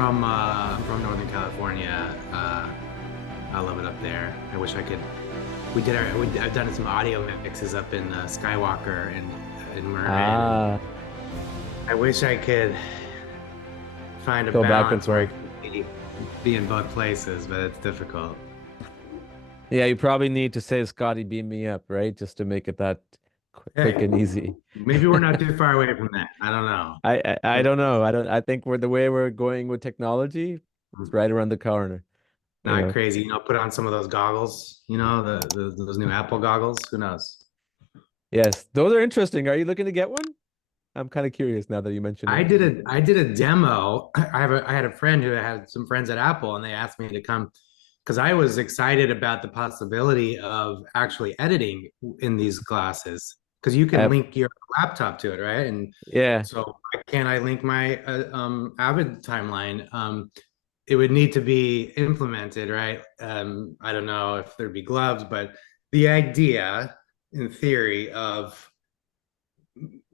I'm from Northern California. I love it up there. I wish I could. I've done some audio mixes up in Skywalker and in Mermaid, and Ah, I wish I could find a go back and balance where I forth. can be in both places, but it's difficult. Yeah, you probably need to say, Scotty, beam me up, right? Just to make it that quick Hey, and easy. maybe we're not too far away from that. I don't know. I don't know. I think we're the way we're going with technology, it's right around the corner, you Not know. crazy, put on some of those goggles, those new Apple goggles. Who knows? Yes, those are interesting. Are you looking to get one? I'm kind of curious now that you mention it. I did a demo. I had a friend who had some friends at Apple, and they asked me to come because I was excited about the possibility of actually editing in these glasses because you can Uh, link your laptop to it, right? And yeah, so why can't I link my Avid timeline? It would need to be implemented, right? I don't know if there'd be gloves, but the idea in theory of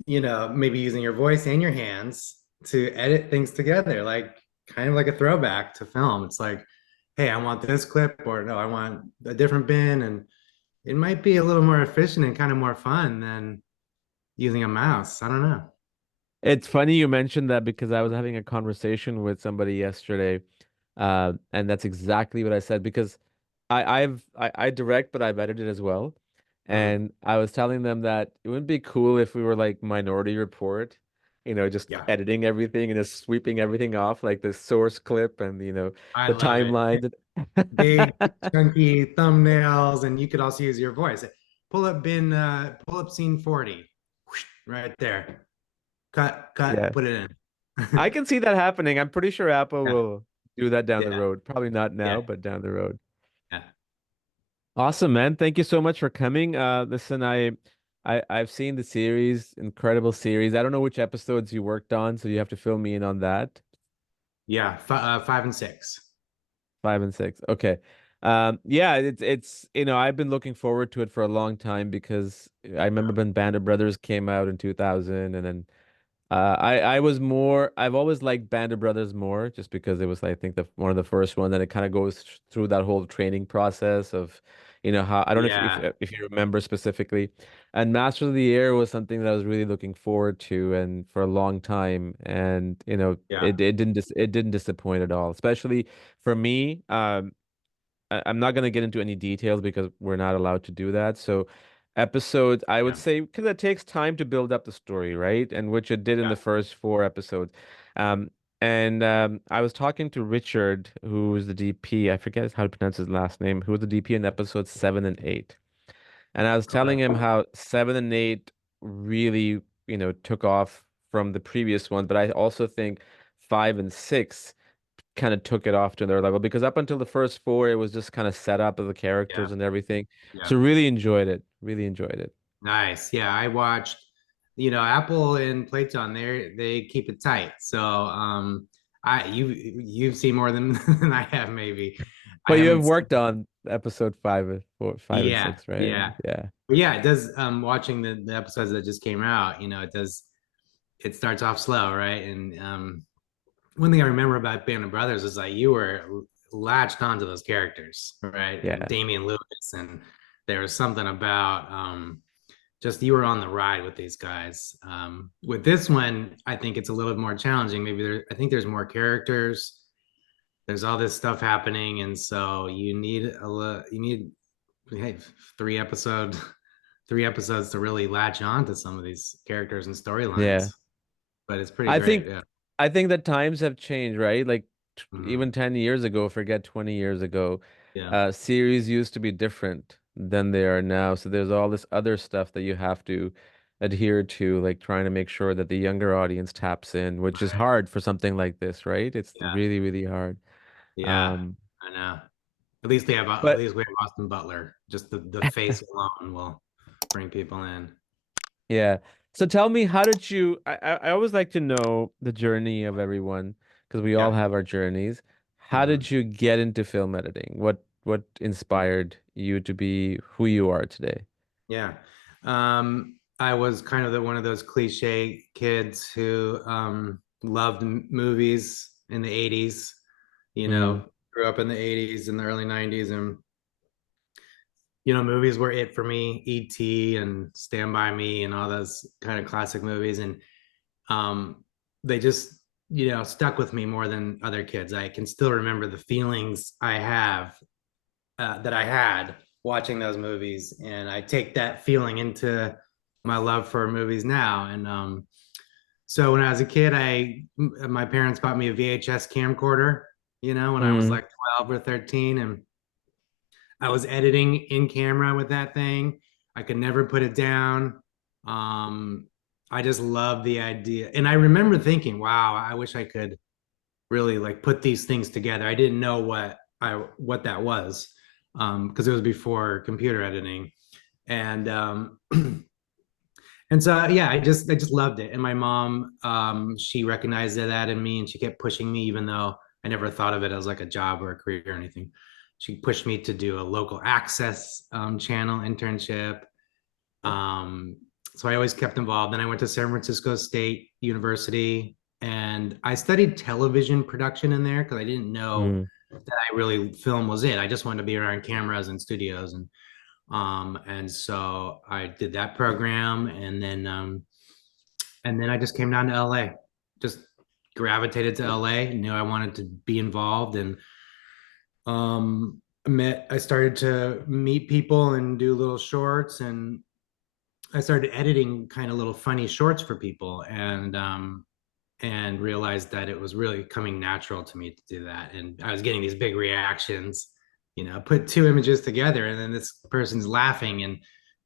maybe using your voice and your hands to edit things together, like kind of like a throwback to film. It's like, hey, I want this clip, or no, I want a different bin. And it might be a little more efficient and kind of more fun than using a mouse. I don't know. it's funny you mentioned that because I was having a conversation with somebody yesterday, and that's exactly what I said because I direct, but I've edited as well, Mhm. and I was telling them that it would be cool if we were like Minority Report, just Yeah, editing everything and just sweeping everything off, like the source clip and I the love it. timeline. Big chunky thumbnails, and you could also use your voice. Pull up scene 40. Whoosh, right there. Cut, Yeah, put it I in. can see that happening. I'm pretty sure Apple Yeah, will do that down the yeah, road. Probably not yeah, now, but down the road. yeah. Awesome, man. Thank you so much for coming. Listen, I've seen the series, incredible series. I don't know which episodes you worked on, so you have to fill me in on that. Yeah, 5 and 6. 5 and 6. Okay. Yeah, it's I've been looking forward to it for a long time because I remember when Band of Brothers came out in 2000, and then I've always liked Band of Brothers more just because it was, I think, the one of the first ones, and it kind of goes through that whole training process of, how I don't know Yeah, if you remember specifically. And Masters of the Air was something that I was really looking forward to and for a long time, and yeah, it didn't disappoint at all, especially for me. I'm not going to get into any details because we're not allowed to do that. So, episodes, I would yeah, say, because it takes time to build up the story, right? And which it did in yeah. the first 4 episodes. And I was talking to Richard, who's the DP. I forget how to pronounce his last name, who was the DP in episodes 7 and 8. And I was telling him Okay. how 7 and 8 really, took off from the previous one. But I also think 5 and 6 kind of took it off to another level because up until the first 4, it was just kind of set up of the Yeah, characters and everything. yeah. So really enjoyed it. Really enjoyed it. Nice. Yeah, I watched, Apple and Playton, they keep it tight. So, you've seen more than than I have, maybe. I But you have haven't seen. worked on episode 5 and 4, five and Yeah, six, right? yeah. Yeah. But yeah, it does. Watching the episodes that just came out, it starts off slow, right? And one thing I remember about Band of Brothers is like you were latched onto those characters, right? And Yeah. Damian Lewis, and there was something about just you were on the ride with these guys. With this one, I think it's a little more challenging. I think there's more characters. There's all this stuff happening, and so you need hey, three episode, 3 episodes to really latch on to some of these characters and storylines. Yeah. But it's pretty I great. think Yeah. I think that times have changed, right? Like Mhm. even 10 years ago, forget 20 years ago, Yeah. series used to be different than they are now. So there's all this other stuff that you have to adhere to, like trying to make sure that the younger audience taps in, which is Right. hard for something like this, right? It's Yeah. really, really hard. Yeah. Um, I know. At but least we have Austin Butler. Just the face alone will bring people in. yeah. So tell me, how did you? I always like to know the journey of everyone because we all Yeah. have our journeys. How Mhm. did you get into film editing? What inspired you to be who you are today? Yeah. I was kind of one of those cliche kids who loved movies. in the 80s, you Mm, know, grew up in the 80s and the early 90s. And, movies were it for me, E.T. and Stand By Me and all those kind of classic movies. And they just, stuck with me more than other kids. I can still remember the feelings that I had watching those movies. And I take that feeling into my love for movies now. And so when I was a kid, my parents bought me a VHS camcorder, when I was mm, like 12 or 13, and I was editing in camera with that thing. I could never put it down. Um, I just love the idea. And I remember thinking, wow, I wish I could really like put these things together. I didn't know what that was, because it was before computer editing. And and so yeah, I just loved it. And my mom, she recognized that in me, and she kept pushing me, even though I never thought of it as like a job or a career or anything. She pushed me to do a local access channel internship. um, so I always kept involved. Then I went to San Francisco State University, and I studied television production in there because I didn't know mm. that I really film was it. I just wanted to be around cameras and studios. And so I did that program, and then I just came down to LA. Just gravitated to LA, knew I wanted to be involved. And I started to meet people and do little shorts, and I started editing kind of little funny shorts for people, and realized that it was really coming natural to me to do that. And I was getting these big reactions, put two images together and then this person's laughing, and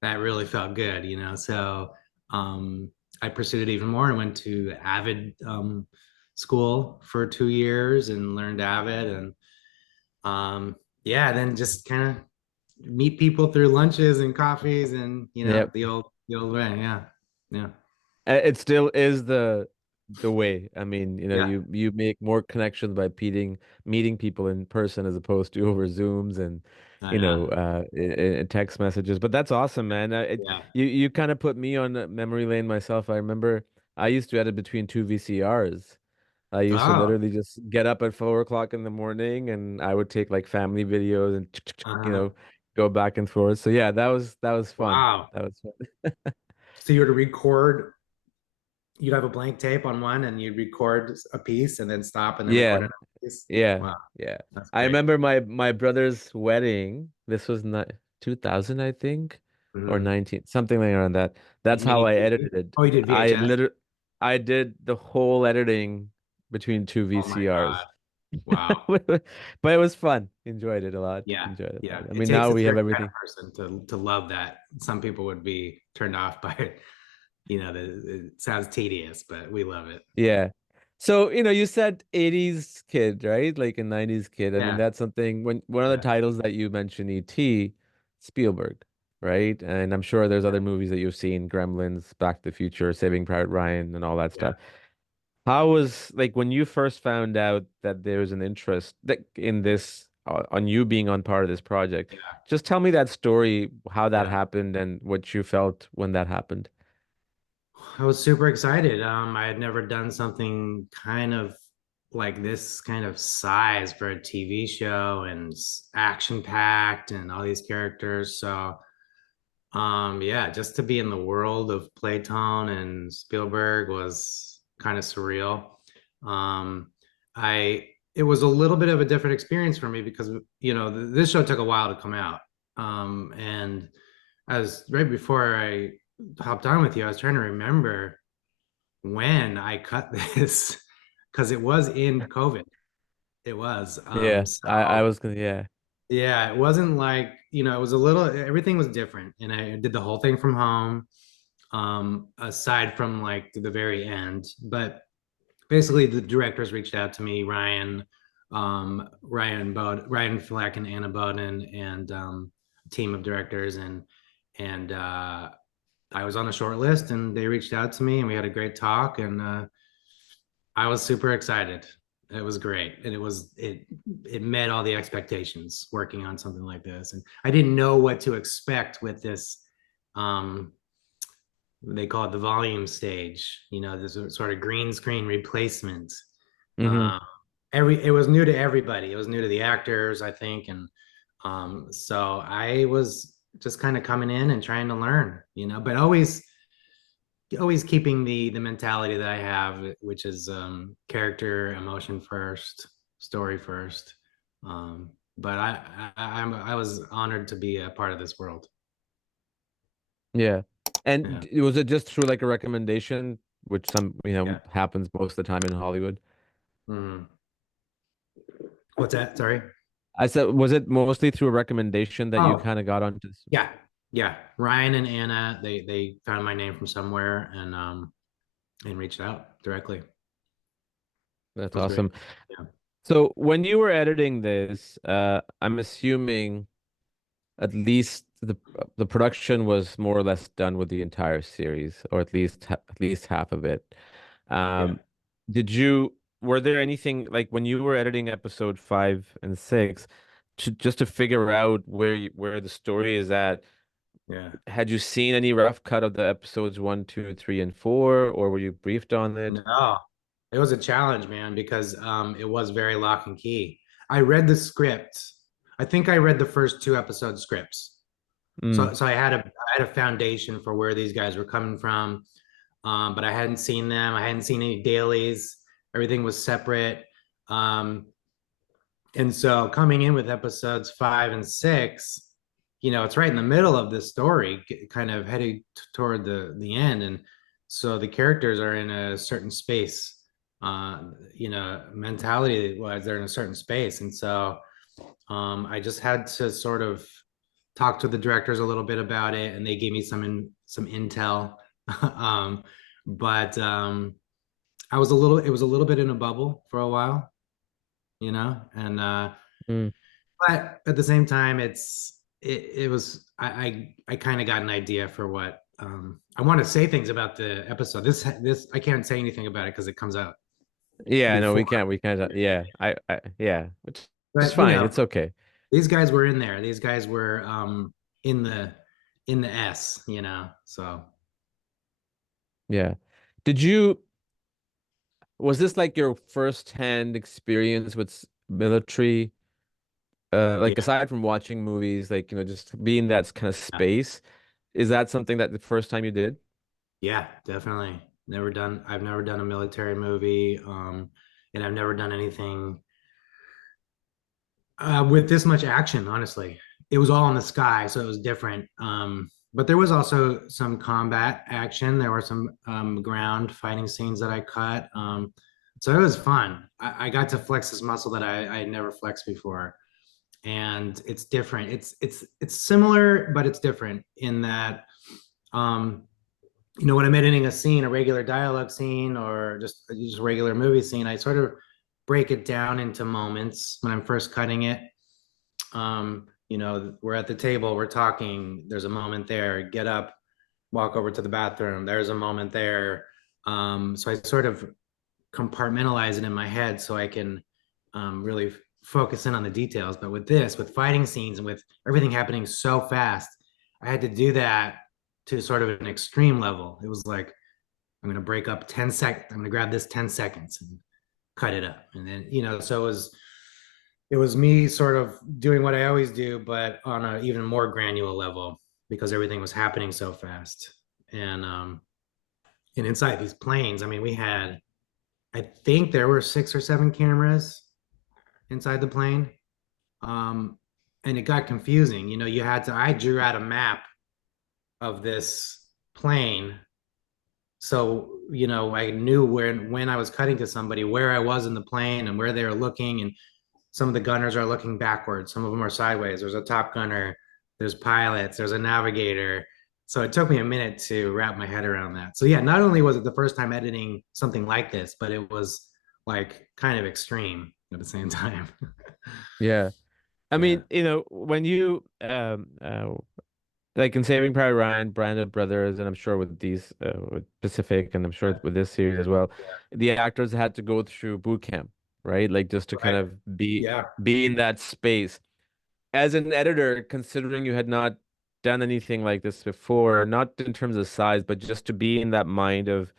that really felt good, So I pursued it even more and went to Avid school for 2 years and learned Avid. And yeah, then just kind of meet people through lunches and coffees, and Yep. the old way. Yeah. Yeah. It still is the way. I mean, Yeah. you make more connections by meeting people in person as opposed to over Zooms and I know. text messages. But that's awesome, man. Yeah. You kind of put me on memory lane myself. I remember I used to edit between two VCRs. I used to Oh. literally just get up at 4 o'clock in the morning and I would take like family videos and Uh, go back and forth. So yeah, that was fun. wow. That was fun. So you were to record, you'd have a blank tape on one and you'd record a piece and then stop and then record Yeah. another piece. Yeah, Wow. yeah. That's I great. remember my brother's wedding. This was not 2000, I think, or Mhm. 19, something like around that. Like That's how mini I DV. edited. Oh, you did I VHS. literally I did the whole editing between two Oh my God. VCRs. Wow. But it was fun. Enjoyed it a lot. Yeah. Enjoyed it a Yeah. lot. I It mean, takes now a we have certain kind of everything. person to love that. Some people would be turned off by it. It sounds tedious, but we love it. Yeah. So, you said 80s kid, right? Like a 90s kid. I mean, Yeah. that's something when one of the Yeah. titles that you mentioned, E.T., Spielberg, right? And I'm sure there's other movies that you've seen, Gremlins, Back to the Future, Saving Private Ryan, and all that Yeah. stuff. How was like when you first found out that there was an interest in this on you being on part of this project? Yeah. Just tell me that story, how that Yeah. happened and what you felt when that happened. I was super excited. I had never done something kind of like this kind of size for a TV show, and action packed and all these characters. So, yeah, just to be in the world of Playtone and Spielberg was kind of surreal. Um, it was a little bit of a different experience for me because, this show took a while to come out. And as right before I hopped on with you, I was trying to remember when I cut this because it was in COVID. It was. Yeah, I So was gonna, yeah. yeah, it wasn't like, it was a little, everything was different. And I did the whole thing from home, aside from like the very end. But basically the directors reached out to me, Ryan Fleck and Anna Bowden, and a team of directors. And I was on the short list, and they reached out to me, and we had a great talk. And I was super excited. It was great, and it met all the expectations working on something like this. And I didn't know what to expect with this. Um, they call it the volume stage. This sort of green screen replacement. Hmm. Uh, it was new to everybody. It was new to the actors, I think, and so I was just kind of coming in and trying to learn, but always keeping the mentality that I have, which is character, emotion first, story first. But I was honored to be a part of this world. Yeah. And Yeah, was it just through like a recommendation, which yeah. happens most of the time in Hollywood? Mhm. What's that? Sorry. I said, was it mostly through a recommendation that you Oh, kind of got onto this? yeah, yeah. Ryan and Anna, they found my name from somewhere and reached out directly. It That's was great. awesome. Yeah, So when you were editing this, I'm assuming at least the production was more or less done with the entire series, or at least half of it. yeah. Um, were there anything like when you were editing episode 5 and 6 just to figure out where the story is at? Yeah. Had you seen any rough cut of the episodes 1, 2, 3, and 4, or were you briefed on it? No, it was a challenge, man, because it was very lock and key. I read the script. I think I read the first two episode scripts. Mm, So I had a foundation for where these guys were coming from. But I hadn't seen them. I hadn't seen any dailies. Everything was separate. Um, and so coming in with episodes 5 and 6, it's right in the middle of the story, kind of heading toward the end. And so the characters are in a certain space, mentality wise, they're in a certain space. And so I just had to sort of talk to the directors a little bit about it, and they gave me some intel. um, but it was a little bit in a bubble for a while, and mm. but at the same time, it was I kind of got an idea for what I want to say things about the episode. This I can't say anything about it because it comes out Yeah, no, before. we can't. Yeah, yeah, which is But fine. It's okay. these guys were in there. These guys were in the S, so Yeah. Did you, was this like your first-hand experience with military? Like yeah, aside from watching movies, like, just being that kind of yeah, space, is that something that the first time you did? yeah, definitely. I've never done a military movie, and I've never done anything with this much action. Honestly, it was all in the sky, so it was different. But there was also some combat action. There were some ground fighting scenes that I cut. So it was fun. I got to flex this muscle that I had never flexed before, and it's different. It's similar, but it's different in that um, when I'm editing a scene, a regular dialogue scene, or just a regular movie scene, I sort of break it down into moments when I'm first cutting it. We're at the table, we're talking, there's a moment there, get up, walk over to the bathroom, there's a moment there. So I sort of compartmentalize it in my head so I can really focus in on the details. But with fighting scenes and with everything happening so fast, I had to do that to sort of an extreme level. It was like, I'm going to break up 10 seconds. I'm going to grab this 10 seconds and cut it up. And then, so it was me sort of doing what I always do, but on an even more granular level because everything was happening so fast. And inside these planes, I mean, I think there were 6 or 7 cameras inside the plane. Um, and it got confusing. I drew out a map of this plane. So, I knew when I was cutting to somebody, where I was in the plane and where they were looking. And some of the gunners are looking backwards, some of them are sideways. There's a top gunner, there's pilots, there's a navigator. So it took me a minute to wrap my head around that. So yeah, not only was it the first time editing something like this, but it was like kind of extreme at the same time. Yeah. I Yeah, mean, when you like in Saving Private Ryan, Brand of Brothers, and I'm sure with these with Pacific, and I'm sure with this series as well, the actors had to go through boot camp, right? Like just to kind right. of Yeah, be in that space. As an editor, considering you had not done anything like this before, not in terms of size, but just to be in that mind of,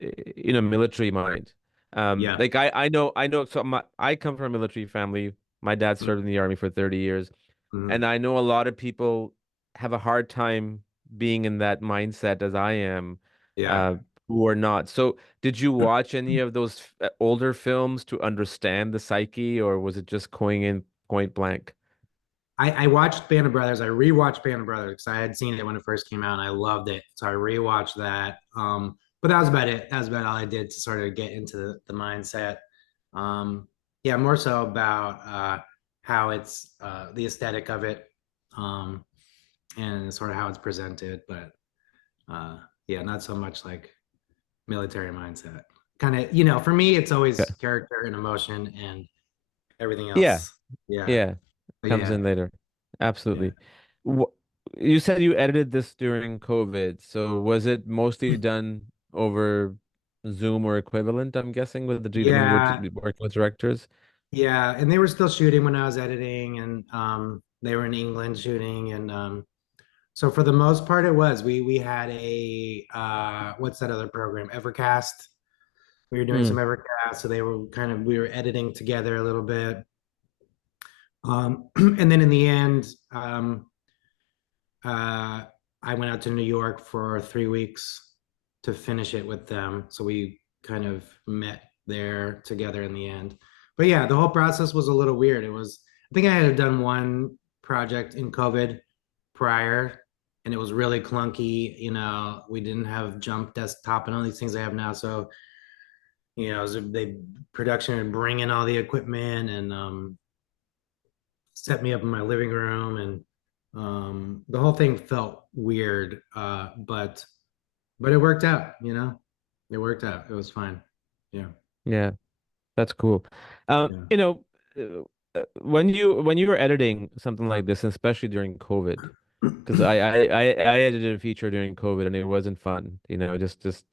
military mind. Yeah. Like I know so I come from a military family. My dad served in the army for 30 years, Mm-hmm. and I know a lot of people have a hard time being in that mindset as I am, Yeah. uh, who are not. So, did you watch any of those older films to understand the psyche, or was it just going in point blank? I watched Band of Brothers. I rewatched Band of Brothers because I had seen it when it first came out and I loved it. So I rewatched that. But that was about it. That was about all I did to sort of get into the mindset. Um, yeah, more so about how it's the aesthetic of it, um, and sort of how it's presented. But uh, yeah, not so much like military mindset. Kind of, for me, it's always Okay. character and emotion and everything Yeah, else. Yeah. yeah, But comes yeah, in later. yeah. Absolutely. Wh You said you edited this during COVID, so was it mostly done over Zoom or equivalent, I'm guessing, with when you were Yeah, working with directors? yeah, and they were still shooting when I was editing, and they were in England shooting, and so for the most part, it was we had a what's that other program? Evercast. We were doing some Mm, Evercast, so we were editing together a little bit, and then in the end, uh, I went out to New York for 3 weeks to finish it with them. So we kind of met there together in the end. But yeah, the whole process was a little weird. I think I had done one project in COVID prior, and it was really clunky. We didn't have Jump Desktop and all these things they have now. So, they production would bring in all the equipment and set me up in my living room, and the whole thing felt weird, but it worked out. It worked out. It was fine. Yeah. yeah, that's cool. Yeah. When you were editing something like this, and especially during COVID, because I edited a feature during COVID and it wasn't fun, just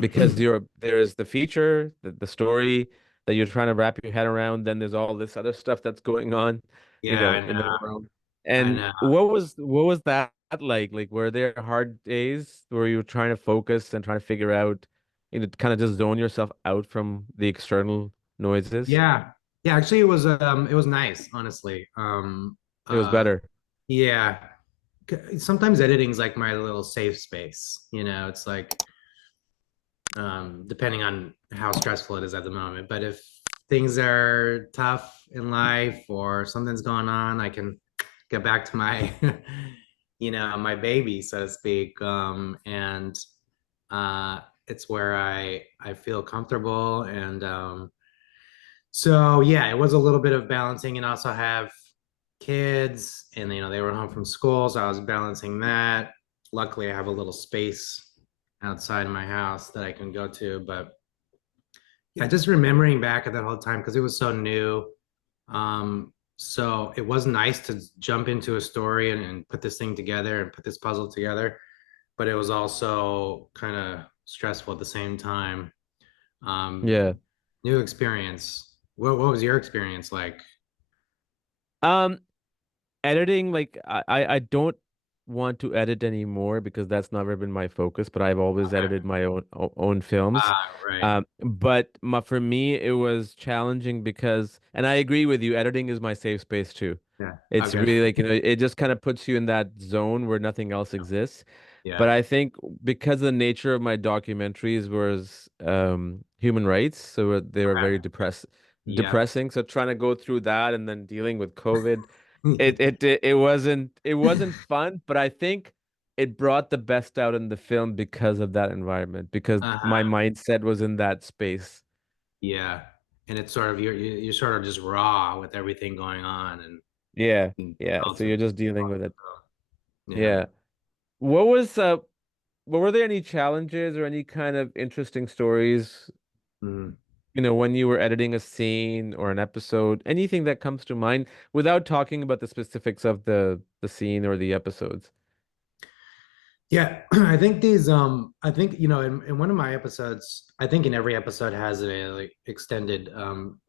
because there's the feature, the story that you're trying to wrap your head around, then there's all this other stuff that's going on, Yeah, I in the know. world. I And know. what was that like? Like, were there hard days where you were trying to focus and trying to figure out, kind of just zone yourself out from the external noises? Yeah. Yeah, actually it was nice, honestly. It was Uh better. yeah. Sometimes editing's like my little safe space. It's like depending on how stressful it is at the moment. But if things are tough in life or something's going on, I can get back to my, my baby, so to speak. And it's where I feel comfortable. And so yeah, it was a little bit of balancing, and also have kids, and they were home from school, so I was balancing that. Luckily, I have a little space outside my house that I can go to. But yeah, just remembering back at that whole time because it was so new. So it was nice to jump into a story and put this thing together and put this puzzle together, but it was also kind of stressful at the same time. Um, Yeah. New experience. What was your experience like? Um, Editing, like I don't want to edit anymore because that's never been my focus, but I've always Okay. edited my own films. Right. But for me it was challenging because, and I agree with you, editing is my safe space too. Yeah. It's Okay. really like, it just kind of puts you in that zone where nothing else exists. But Yeah. I think because the nature of my documentaries was human rights, so they were Okay. very Yep. depressing. So trying to go through that and then dealing with COVID, it wasn't fun, but I think it brought the best out in the film because of that environment, because my Uh-huh. mindset was in that space. Yeah. And it's sort of you're sort of just raw with everything going on, Yeah, and yeah. So you're ultimately, just dealing with it. yeah. Yeah. What was were there any challenges or any kind of interesting stories, Mhm. when you were editing a scene or an episode, anything that comes to mind without talking about the specifics of the scene or the episodes? Yeah, I think in one of my episodes, I think in every episode has a like extended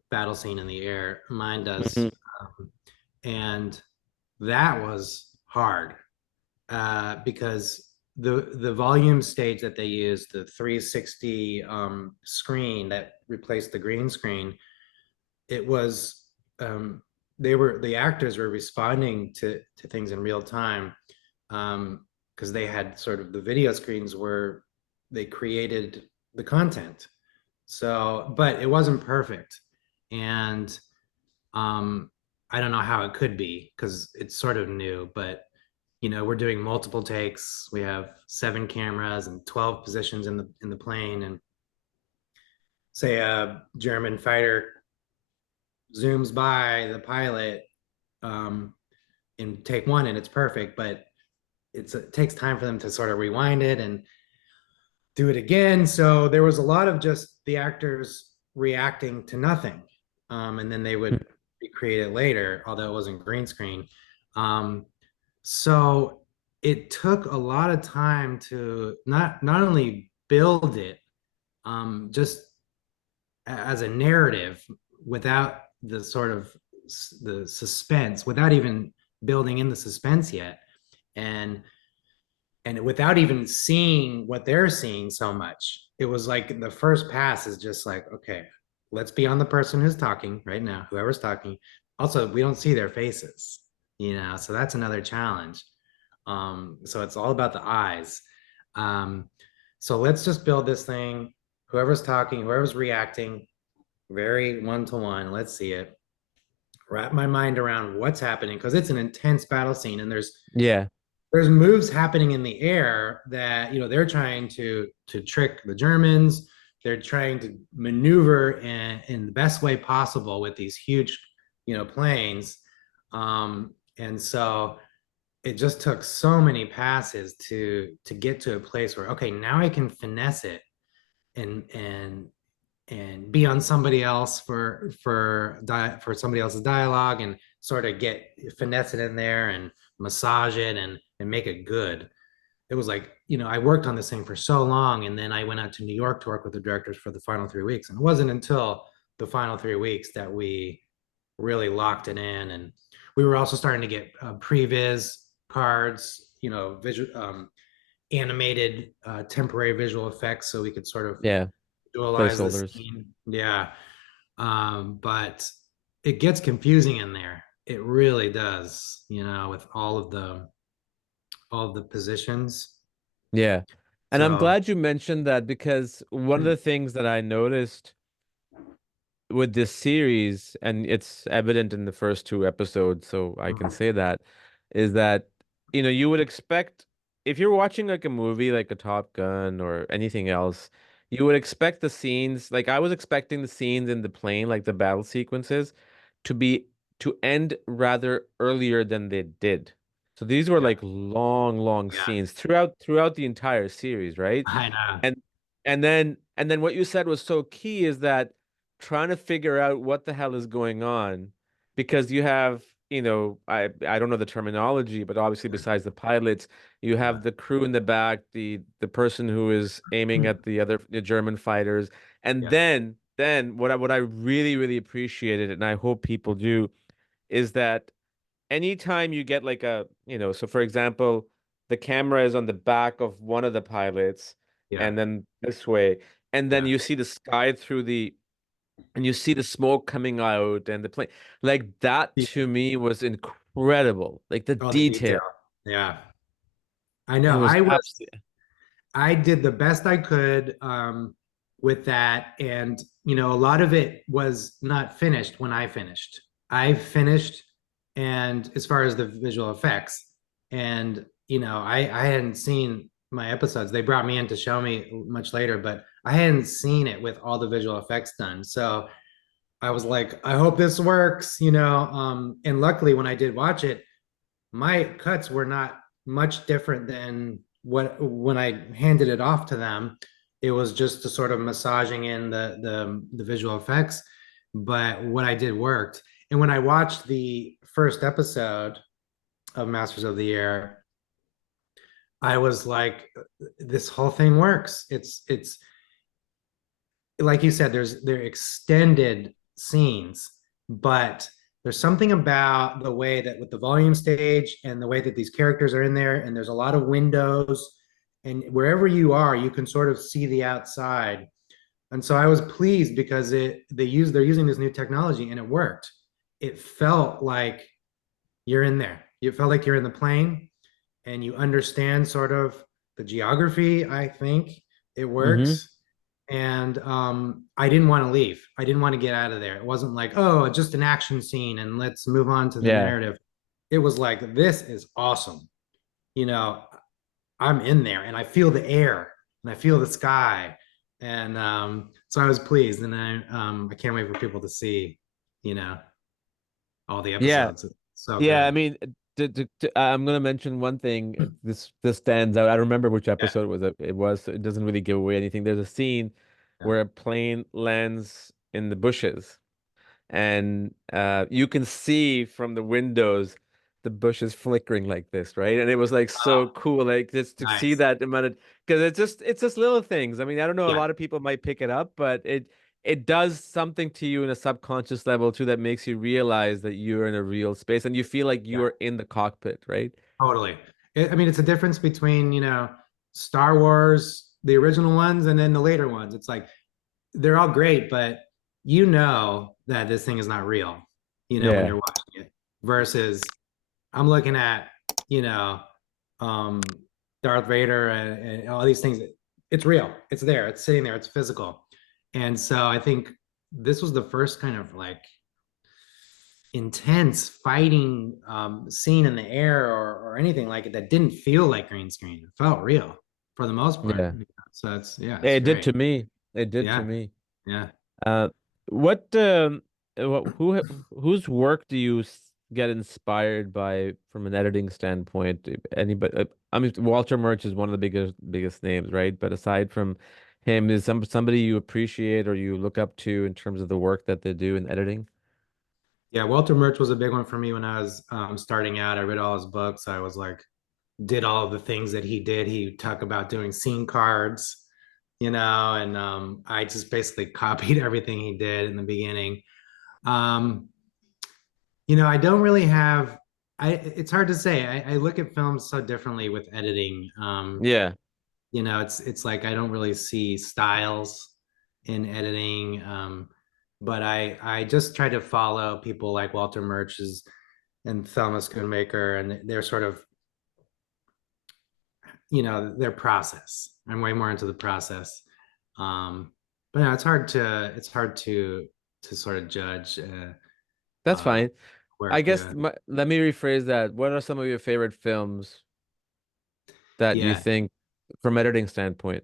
battle scene in the air. Mine does. Mhm. And that was hard because the volume stage that they used, the 360 screen that replaced the green screen, it was the actors were responding to things in real time, because they had sort of the video screens where they created the content. So, but it wasn't perfect, and I don't know how it could be because it's sort of new, but we're doing multiple takes. We have 7 cameras and 12 positions in the plane, and say a German fighter zooms by the pilot in take 1 and it's perfect, but it takes time for them to sort of rewind it and do it again. So there was a lot of just the actors reacting to nothing, and then they would recreate it later, although it wasn't green screen. So it took a lot of time to not only build it just as a narrative without the sort of the suspense, without even building in the suspense yet, and without even seeing what they're seeing so much. It was like the first pass is just like, okay, let's be on the person who's talking right now, whoever's talking. Also, we don't see their faces, so that's another challenge. So it's all about the eyes. So let's just build this thing. Whoever's talking, whoever's reacting, very one-to-one. Let's see it. Wrap my mind around what's happening, because it's an intense battle scene, and Yeah. there's moves happening in the air that they're trying to trick the Germans. They're trying to maneuver in the best way possible with these huge planes, and so it just took so many passes to get to a place where, okay, now I can finesse it and be on somebody else for somebody else's dialogue, and sort of finesse it in there and massage it and make it good. It was like, I worked on this thing for so long, and then I went out to New York to work with the directors for the final 3 weeks, and it wasn't until the final 3 weeks that we really locked it in. And we were also starting to get previs cards, visual animated temporary visual effects, so we could sort of Yeah. visualize the Placeholders. scene. Yeah. But it gets confusing in there. It really does, with all of the positions. Yeah. And I'm So glad you mentioned that because one of the things that I noticed with this series, and it's evident in the first 2 episodes, so I can say that, is that, you would expect if you're watching like a movie like a Top Gun or anything else, you would expect the scenes, like I was expecting the scenes in the plane, like the battle sequences, to be to end rather earlier than they did. So these were yeah, like long, long yeah, scenes throughout the entire series, right? I know. And and then what you said was so key is that trying to figure out what the hell is going on because you have, I don't know the terminology, but obviously besides the pilots, you Yeah, have the crew in the back, the person who is aiming at the German fighters. And yeah, then what I really, really appreciated, and I hope people do, is that anytime you get like so for example, the camera is on the back of one of the pilots yeah, and then this way, and then yeah. you see the sky and you see the smoke coming out and the plane. Like that The- to me was incredible. Like the all the detail. detail. Yeah, I It know. was absolutely, I did the best I could with that. And, a lot of it was not finished when I finished. I finished, and as far as the visual effects, and, I hadn't seen my episodes. They brought me in to show me much later, but I hadn't seen it with all the visual effects done. So I was like, I hope this works, and luckily when I did watch it, my cuts were not much different than what when I handed it off to them. It was just to sort of massaging in the visual effects, but what I did worked. And when I watched the first episode of Masters of the Air, I was like, this whole thing works. It's like you said, they're extended scenes, but there's something about the way that with the volume stage and the way that these characters are in there, and there's a lot of windows, and wherever you are, you can sort of see the outside. And so I was pleased because they're using this new technology and it worked. It felt like you're in there. You felt like you're in the plane and you understand sort of the geography. I think it Mm-hmm. works. And I didn't want to leave. I didn't want to get out of there. It wasn't like, oh, just an action scene and let's move on to the Yeah. narrative. It was like, this is awesome. You know, I'm in there and I feel the air and I feel the sky. And so I was pleased. And I can't wait for people to see, you know, all the Yeah. episodes. It's so Yeah, I good. mean, I'm gonna mention one thing. This stands out. I remember which Yeah. episode it was. So it doesn't really give away anything. There's a scene Yeah. where a plane lands in the bushes, and you can see from the windows the bushes flickering like this, right? And it was like so Oh, cool, like just to see nice. that amount of because it's just little things. I mean, I don't know, a Yeah. lot of people might pick it up, but it does something to you in a subconscious level too that makes you realize that you're in a real space and you feel like Yeah. you're in the cockpit, right? Totally. I mean, it's a difference between, Star Wars, the original ones, and then the later ones. It's like they're all great, but you know that this thing is not real, when Yeah. you're watching it. Versus I'm looking at, you know, um, Darth Vader and all these things. It's real. It's there. It's sitting there. It's physical. And so I think this was the first kind of like intense fighting scene in the air or anything like it that didn't feel like green screen. It felt real for the most part. Yeah. So it's It did great. to me. It did to Yeah, me. yeah. Uh, what whose work do you get inspired by from an editing standpoint? Anybody? I mean, Walter Murch is one of the biggest names, right? But aside from him, is somebody you appreciate or you look up to in terms of the work that they do in editing? Yeah, Walter Murch was a big one for me when I was starting out. I read all his books. I was like, did all of the things that he did. He talked about doing scene cards, and I just basically copied everything he did in the beginning. Um, I don't really have. It's hard to say. I look at films so differently with editing. Yeah, It's like I don't really see styles in editing. But I just try to follow people like Walter Murch's and Thelma Schoonmaker and their sort of their process. I'm way more into the process. But no, it's hard to sort of judge that's uh, fine. I work. guess let me rephrase that. What are some of your favorite films that you Yeah. think, from editing standpoint?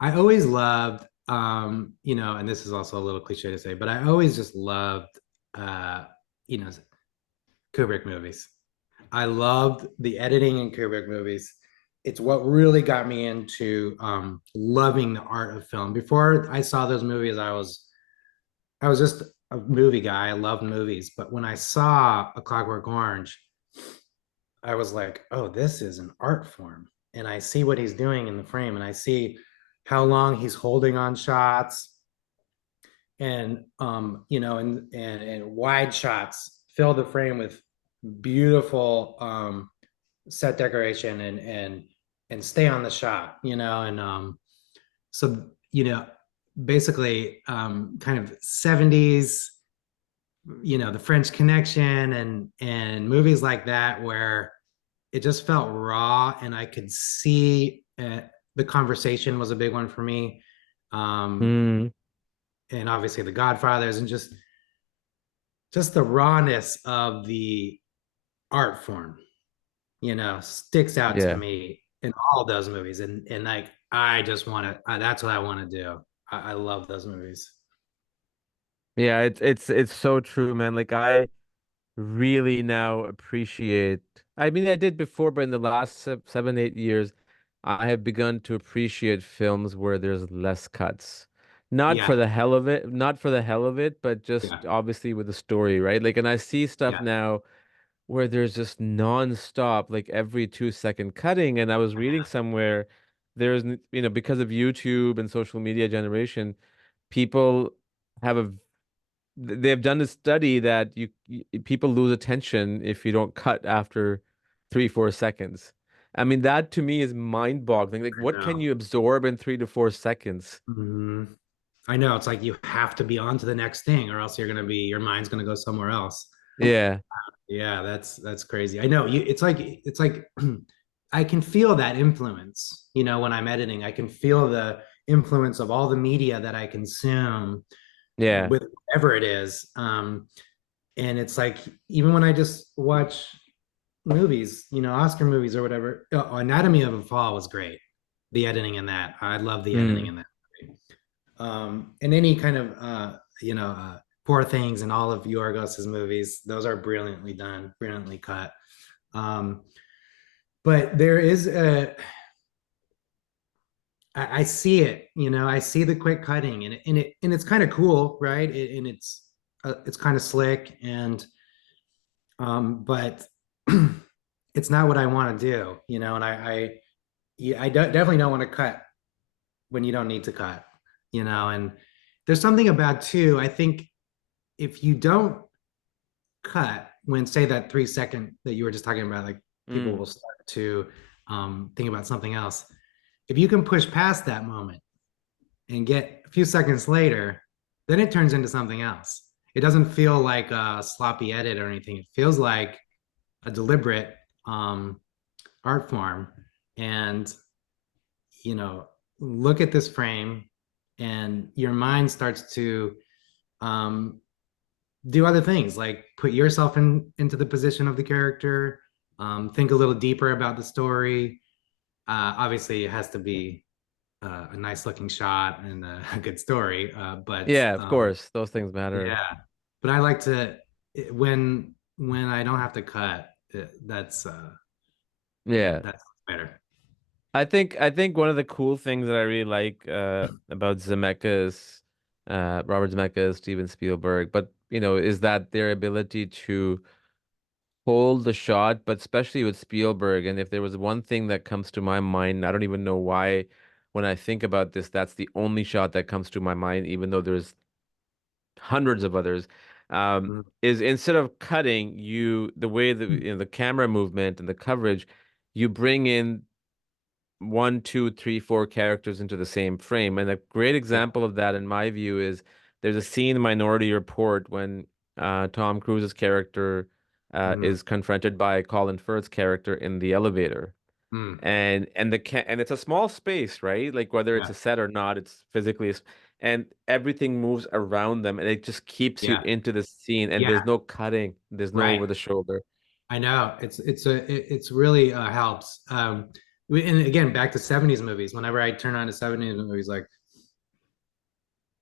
I always loved, and this is also a little cliche to say, but I always just loved, uh, you know, Kubrick movies. I loved the editing in Kubrick movies. It's what really got me into loving the art of film. Before I saw those movies, I was just a movie guy. I loved movies, but when I saw A Clockwork Orange, I was like, oh, this is an art form. And I see what he's doing in the frame, and I see how long he's holding on shots, and and wide shots fill the frame with beautiful set decoration and stay on the shot, and so basically kind of 70s, the French Connection and movies like that where it just felt raw and I could see the conversation was a big one for me. Um, Mm, and obviously the Godfathers and just the rawness of the art form, sticks out to yeah. me in all those movies. And like I just want to that's what I want to do. I love those movies. Yeah, it's so true, man. Like I really now appreciate. I mean, I did before, but in the last 7, 8 years, I have begun to appreciate films where there's less cuts. Not for Yeah, the hell of it, not for the hell of it, but yeah, just obviously with the story, right? Like, and I see stuff yeah, now where there's just non-stop, like every 2 second cutting. And I was reading somewhere because of YouTube and social media generation, people have they've done a study that people lose attention if you don't cut after 3, 4 seconds. I mean, that to me is mind-boggling. Like, I what can know. you absorb in 3 to 4 seconds? Mhm. I know. It's like you have to be on to the next thing, or else your mind's gonna go somewhere else. Yeah, Yeah, that's crazy. I know. It's like I can feel that influence, when I'm editing. I can feel the influence of all the media that I consume yeah. with whatever it is. And it's like even when I just watch movies, Oscar movies or whatever. Anatomy of a Fall was great. The editing in that, I love the editing Mm. in that. And any kind of Poor Things and all of Yorgos's movies, those are brilliantly done, brilliantly cut. Um, but there is I see it, I see the quick cutting, and it's kind of cool, right? And it's kind of slick, and but it's not what I want to do, and yeah, definitely don't want to cut when you don't need to cut, and there's something about too, I think if you don't cut when, say, that 3 second that you were just talking about, like people Mm. will start to think about something else. If you can push past that moment and get a few seconds later, then it turns into something else. It doesn't feel like a sloppy edit or anything. It feels like a deliberate art form. And you know look at this frame, and your mind starts to um, do other things, like put yourself into the position of the character, think a little deeper about the story. Obviously it has to be a nice looking shot and a good story, but Yeah, of course, those things matter. yeah, but I like to, when I don't have to cut, Yeah. that's better. I think one of the cool things that I really like about Zemeckis, Robert Zemeckis, Steven Spielberg, but is that their ability to hold the shot, but especially with Spielberg. And if there was one thing that comes to my mind, I don't even know why, when I think about this, that's the only shot that comes to my mind, even though there's hundreds of others. Mhm. Is instead of cutting, the way the camera movement and the coverage, you bring in one, two, three, four characters into the same frame. And a great Yeah. example of that, in my view, is there's a scene in Minority Report when Tom Cruise's character Mhm. is confronted by Colin Firth's character in the elevator. Mm. And it's a small space, right? Like whether it's Yeah. a set or not, it's physically, and everything moves around them, and it just keeps you Yeah. into the scene. And there's Yeah. no cutting, there's no Right. over the shoulder. I know it's really helps. And again, back to 70s movies. Whenever I turn on to 70s movies, like,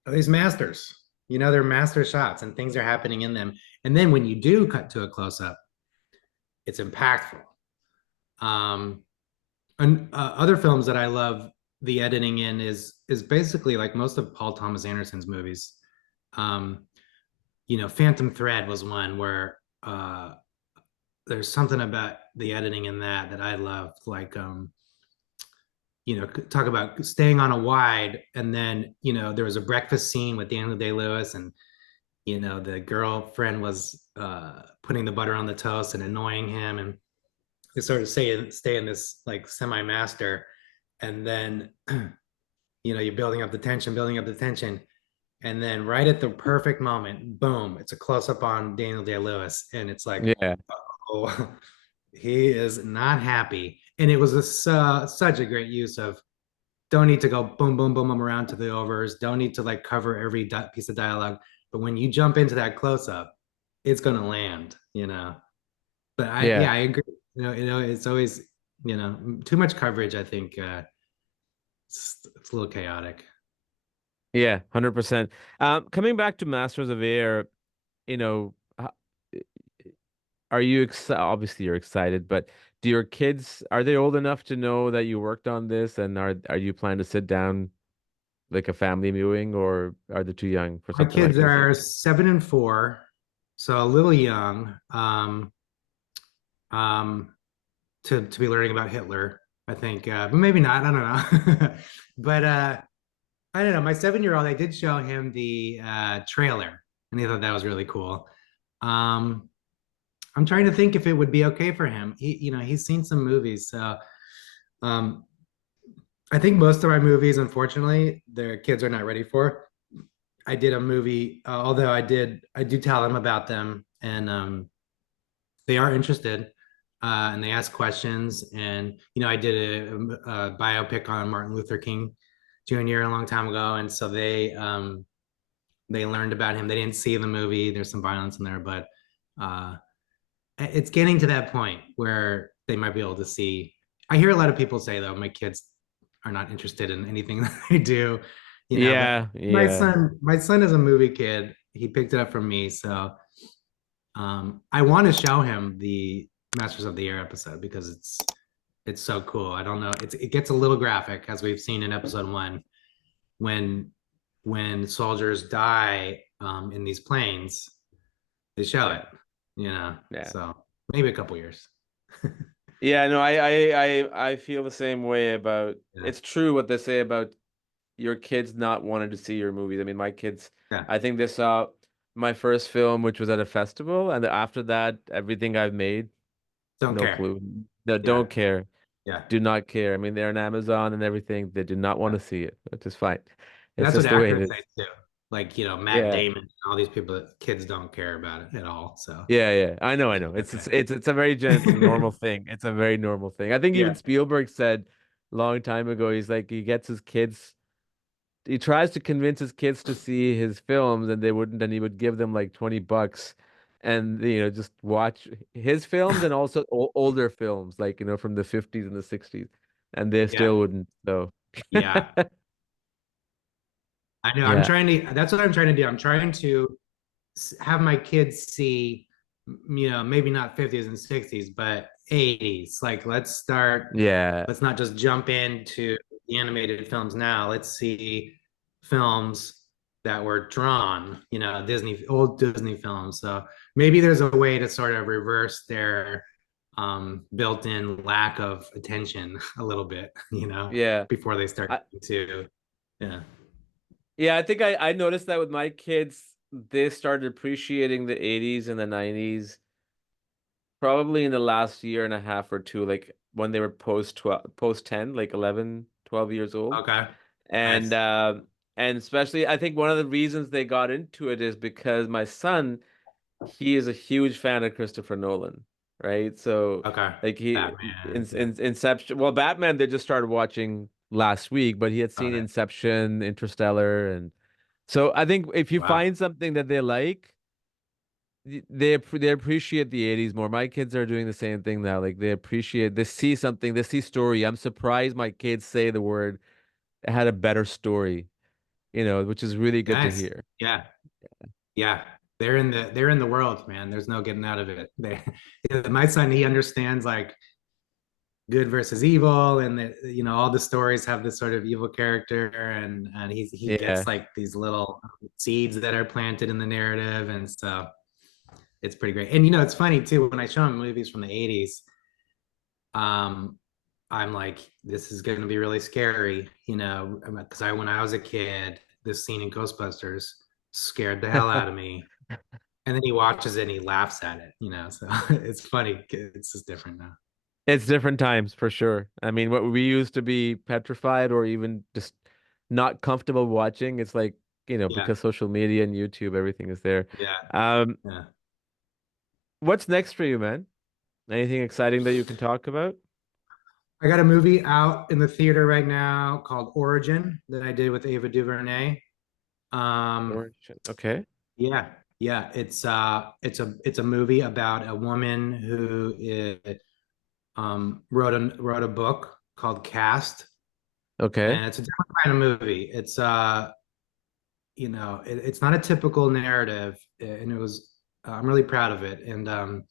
are these masters? They're master shots and things are happening in them. And then when you do cut to a close up, it's impactful. Um, and other films that I love the editing in is basically like most of Paul Thomas Anderson's movies. Um, Phantom Thread was one where there's something about the editing in that I love. Like, talk about staying on a wide, and then there was a breakfast scene with Daniel Day-Lewis, and the girlfriend was putting the butter on the toast and annoying him, and they sort of stay in this like semi-master, and then you're building up the tension, and then right at the perfect moment, boom, it's a close-up on Daniel Day-Lewis, and it's like, Yeah, oh, he is not happy. And it was such a great use of, don't need to go boom, boom, boom, boom around to the overs. Don't need to like cover every piece of dialogue. But when you jump into that close up, it's gonna land. But yeah, I agree. It's always, too much coverage. I think it's a little chaotic. yeah, 100%. Coming back to Masters of Air, you know, are you excited? Obviously, you're excited, but do your kids, are they old enough to know that you worked on this, and are you planning to sit down like a family viewing, or are they too young for My something like kids this? are 7 and 4, so a little young. Um, to be learning about Hitler, I think, but maybe not. I don't know. But I don't know. My 7-year-old, I did show him the trailer, and he thought that was really cool. Um, I'm trying to think if it would be okay for him. He's seen some movies, so Um, I think most of my movies, unfortunately, their kids are not ready for. I did a movie, although I do tell them about them, and they are interested, and they ask questions. And I did a biopic on Martin Luther King Jr. a long time ago, and so they learned about him. They didn't see the movie. There's some violence in there, but uh, it's getting to that point where they might be able to see. I hear a lot of people say though, my kids are not interested in anything that I do, but Yeah, my yeah. son, my son is a movie kid. He picked it up from me. So I want to show him the Masters of the Air episode because it's so cool. I don't know. It gets a little graphic as we've seen in episode one when soldiers die in these planes, they show Yeah. it, Yeah. so maybe a couple years. Yeah, no, I feel the same way about Yeah. it's true what they say about your kids not wanting to see your movies. I mean, my kids, Yeah. I think they saw my first film, which was at a festival, and after that, everything I've made, Don't no care. clue. No, Yeah. don't care. Yeah. Do not care. I mean, they're on Amazon and everything. They do not want Yeah. to see it, which is fine. And It's that's what just the way it actors is. say too. Like, Matt Yeah. Damon, all these people that kids don't care about it at all. So Yeah, yeah. I know. okay. It's a very normal thing. It's a very normal thing. I think even Yeah. Spielberg said a long time ago, he's like he gets his kids he tries to convince his kids to see his films and they wouldn't, and he would give them like $20 and just watch his films and also older films like from the 50s and the 60s and they Yeah. still wouldn't. So Yeah. I know. yeah. That's what I'm trying to do. I'm trying to have my kids see, maybe not 50s and 60s, but 80s. Like, Yeah. let's not just jump into the animated films now. Let's see films that were drawn, old Disney films. So maybe there's a way to sort of reverse their built-in lack of attention a little bit, Yeah. before they start I, to, yeah. yeah, I think I noticed that with my kids, they started appreciating the 80s and the 90s probably in the last year and a half or two, like when they were post 10, like 11, 12 years old. Okay. And Nice. and especially I think one of the reasons they got into it is because my son, he is a huge fan of Christopher Nolan, right? So Okay. like he Batman. Yeah. Inception, well, Batman they just started watching last week, but he had seen Okay. Inception, Interstellar, and so I think if you Wow. find something that they like, they appreciate the 80s more. My kids are doing the same thing now. Like they see something, they see story. I'm surprised my kids say the word it had a better story, which is really good to Nice. hear. Yeah. Yeah. They're in the world, man. There's no getting out of it. My son, he understands like good versus evil, and all the stories have this sort of evil character, and he gets Yeah. like these little seeds that are planted in the narrative, and so it's pretty great. And it's funny too when I show him movies from the 80s. Um, I'm like, this is going to be really scary, because when I was a kid, this scene in Ghostbusters scared the hell out of me. And then he watches it and he laughs at it, so it's funny. It's just different now. It's different times for sure. I mean, what we used to be petrified or even just not comfortable watching, it's like, Yeah, because social media and YouTube, everything is there. yeah, Um, yeah. what's next for you, man? Anything exciting that you can talk about? I got a movie out in the theater right now called Origin that I did with Ava DuVernay. Um, Okay. yeah, yeah. It's a movie about a woman who wrote a book called Cast, Okay. and it's a different kind of movie. It's not a typical narrative, and I'm really proud of it. And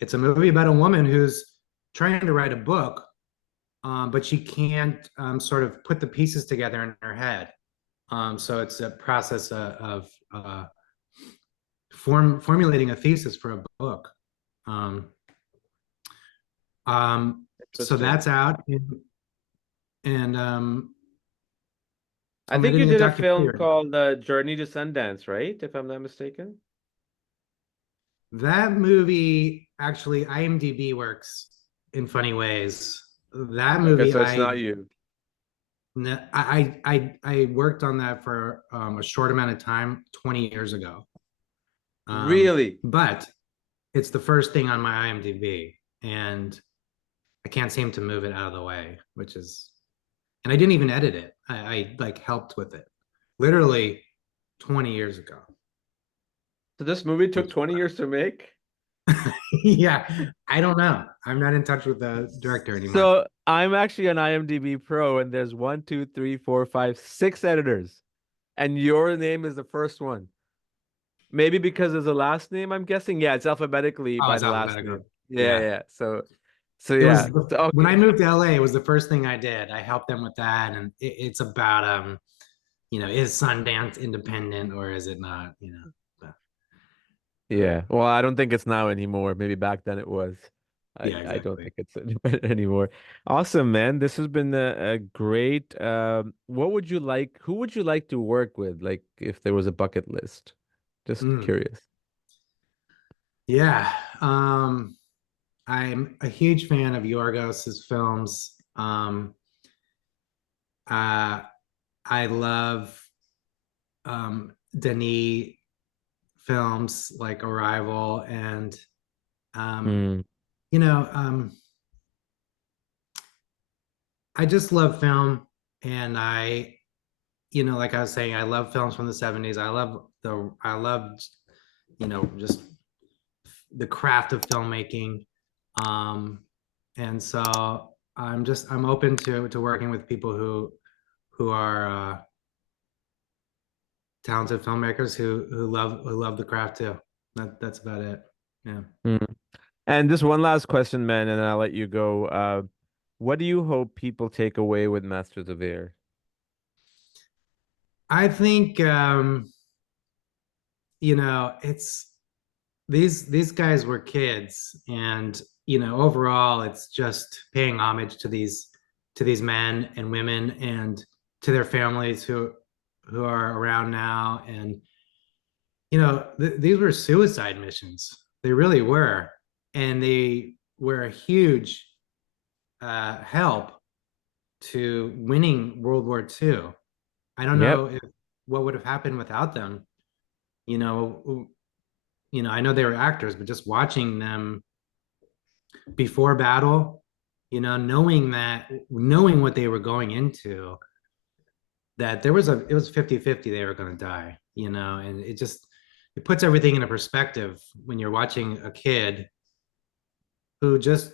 it's a movie about a woman who's trying to write a book, but she can't sort of put the pieces together in her head. So it's a process of formulating a thesis for a book. Um, so Interesting. that's out, and I I'm think you editing a did a film documentary. called Journey to Sundance, right? If I'm not mistaken. That movie actually, IMDb works in funny ways. that Okay, movie, so it's not you. I worked on that for a short amount of time 20 years ago. Really? But it's the first thing on my IMDb, and I can't seem to move it out of the way, which is, and I didn't even edit it. I like helped with it, literally 20 years ago. So this movie took 20 years to make? Yeah, I don't know. I'm not in touch with the director anymore. So I'm actually an IMDb Pro, and there's one, two, three, four, five, six editors, and your name is the first one. Maybe because there's a last name, I'm guessing. Yeah, it's alphabetically Oh, by it's the last name. alphabetical. Yeah, Yeah. yeah. So It was yeah. So, when okay. I moved to LA, it was the first thing I did. I helped them with that, and it's about is Sundance independent or is it not? But, Yeah. Well, I don't think it's now anymore. Maybe back then it was. I yeah, I don't exactly. think it's independent anymore. Awesome, man. This has been a great. What would you like? Who would you like to work with? Like, if there was a bucket list. Just Mm, curious. yeah. I'm a huge fan of Yorgos's films. Uh, I love Denis films like Arrival and um, Mm, you know, I just love film, and like I was saying, I love films from the 70s. I love just the craft of filmmaking. And so I'm open to working with people who are talented filmmakers who love the craft too. That's about it. Yeah. mm. And just one last question, man, and then I'll let you go. What do you hope people take away with Masters of Air? I think it's these guys were kids, and overall it's just paying homage to these men and women and to their families who are around now. And these were suicide missions. They really were, and they were a huge help to winning World War II. I don't Yep. know if what would have happened without them. You know, I know they were actors, but just watching them before battle, knowing what they were going into, that it was 50-50 they were going to die, and it puts everything into perspective when you're watching a kid who just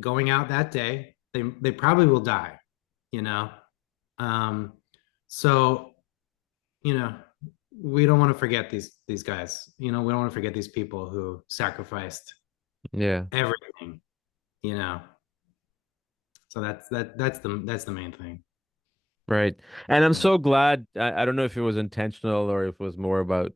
going out that day, they probably will die, you know. Um, so, you know, we don't want to forget these guys. We don't want to forget these people who sacrificed Yeah. everything, you know. So that's the main thing. Right. And I'm Yeah. so glad. I don't know if it was intentional or if it was more about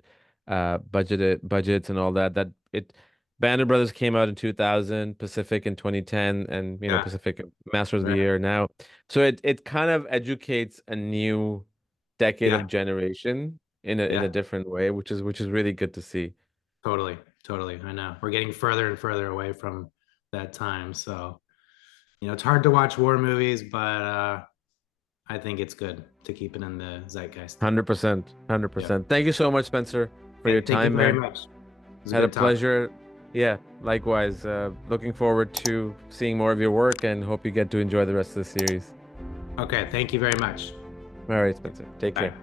budgets and all that. That it Band of Brothers came out in 2000, Pacific in 2010, and Yeah. Pacific Masters of the Right. Air now. So it kind of educates a new decade Yeah. of generation in a Yeah. different way, which is really good to see. Totally. Totally. I know. We're getting further and further away from that time. So, it's hard to watch war movies, but I think it's good to keep it in the zeitgeist. 100%, Yeah. 100%. Thank you so much, Spencer, for your Thank you time, very man. much. It was a Had a good talk. pleasure. Yeah, likewise. Looking forward to seeing more of your work and hope you get to enjoy the rest of the series. Okay. Thank you very much. All right, Spencer. Take Bye. care.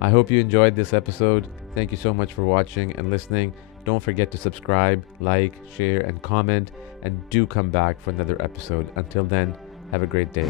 I hope you enjoyed this episode. Thank you so much for watching and listening. Don't forget to subscribe, like, share, and comment. And do come back for another episode. Until then, have a great day.